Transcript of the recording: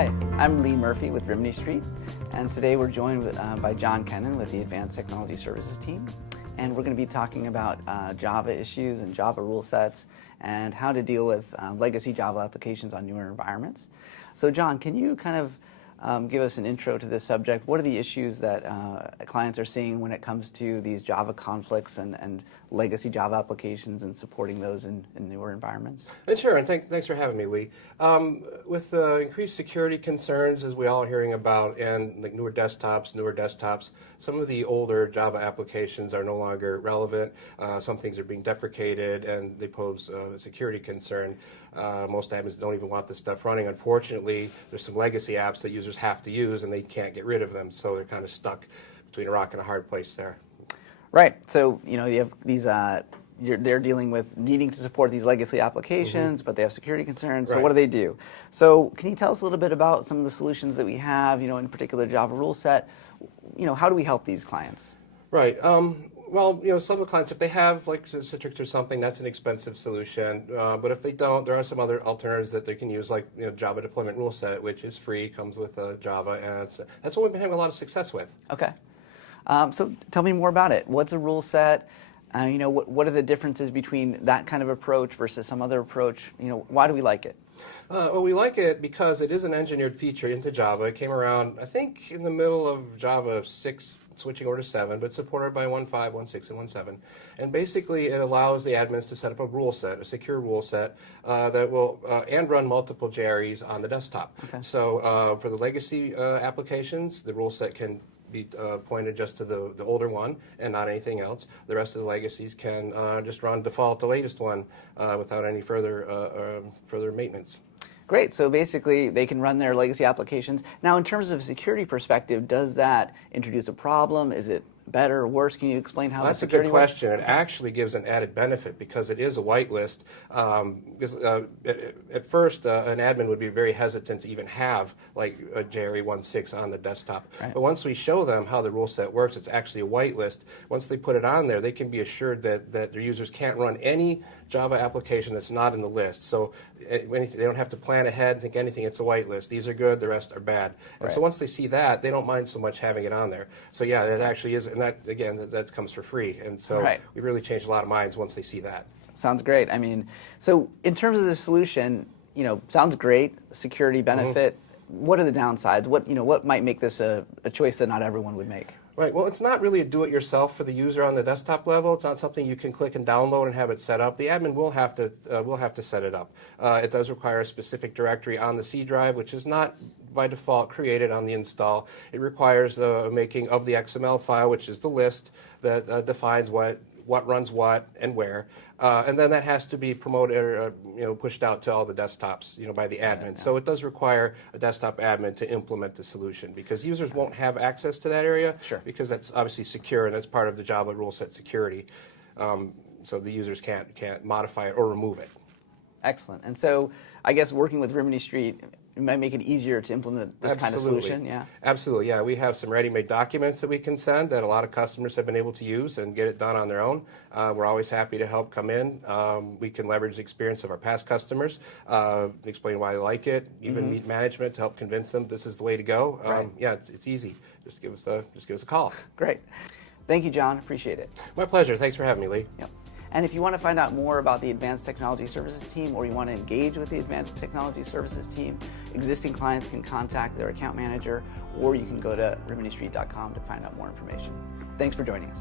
Hi, I'm Lee Murphy with Rimini Street, and today we're joined by John Kennan with the Advanced Technology Services team, and we're going to be talking about Java issues and Java rule sets and how to deal with legacy Java applications on newer environments. So John, can you kind of give us an intro to this subject? What are the issues that clients are seeing when it comes to these Java conflicts and legacy Java applications and supporting those in newer environments? Sure, and thanks for having me, Lee. With increased security concerns, as we all are hearing about, and like newer desktops, some of the older Java applications are no longer relevant. Some things are being deprecated, and they pose a security concern. Most admins don't even want this stuff running. Unfortunately, there's some legacy apps that users have to use, and they can't get rid of them, so they're kind of stuck between a rock and a hard place there. Right. So you have these. They're dealing with needing to support these legacy applications, but they have security concerns. So Right. what do? So can you tell us a little bit about some of the solutions that we have? In particular Java rule set. How do we help these clients? Right. Well, some of the clients, if they have like Citrix or something, that's an expensive solution. But if they don't, there are some other alternatives that they can use, like Java deployment rule set, which is free, comes with Java, and that's what we've been having a lot of success with. Okay. So tell me more about it. What's a rule set? What are the differences between that kind of approach versus some other approach? Why do we like it? Well, we like it because it is an engineered feature into Java. It came around, I think, in the middle of Java 6, switching over to 7, but supported by 1.5, 1.6, and 1.7. And basically, it allows the admins to set up a rule set, a secure rule set, that will, and run multiple JREs on the desktop. Okay. So for the legacy applications, the rule set can be pointed just to the older one and not anything else. The rest of the legacies can just run default the latest one without any further maintenance. Great. So basically, they can run their legacy applications. Now, in terms of a security perspective, does that introduce a problem? Is it better or worse? Can you explain how That's the security a good question. It actually gives an added benefit because it is a whitelist. Because at first, an admin would be very hesitant to even have like a JRE 1.6 on the desktop. Right. But once we show them how the rule set works, it's actually a whitelist. Once they put it on there, they can be assured that their users can't run any Java application that's not in the list. So they don't have to plan ahead and think anything. It's a whitelist. These are good, the rest are bad. And Right. so once they see that, they don't mind so much having it on there. So yeah, that actually is, and that again, that comes for free. And so Right. we really changed a lot of minds once they see that. Sounds great. So in terms of the solution, sounds great, security benefit. What are the downsides? What might make this a choice that not everyone would make? Right. Well, it's not really a do-it-yourself for the user on the desktop level. It's not something you can click and download and have it set up. The admin will have to set it up. It does require a specific directory on the C drive, which is not by default created on the install. It requires the making of the XML file, which is the list that defines what runs what and where, and then that has to be promoted or pushed out to all the desktops by the admin. So it does require a desktop admin to implement the solution because users won't have access to that area. Sure. Because that's obviously secure and that's part of the Java rule set security. So the users can't modify it or remove it. Excellent. And so I guess working with Rimini Street, it might make it easier to implement this kind of solution. Yeah. Absolutely. Yeah. We have some ready-made documents that we can send that a lot of customers have been able to use and get it done on their own. We're always happy to help come in. We can leverage the experience of our past customers, explain why they like it, even meet management to help convince them this is the way to go. Right. Yeah, it's easy. Just give us a call. Great. Thank you, John. Appreciate it. My pleasure. Thanks for having me, Lee. Yep. And if you want to find out more about the Advanced Technology Services team or you want to engage with the Advanced Technology Services team, existing clients can contact their account manager or you can go to riministreet.com to find out more information. Thanks for joining us.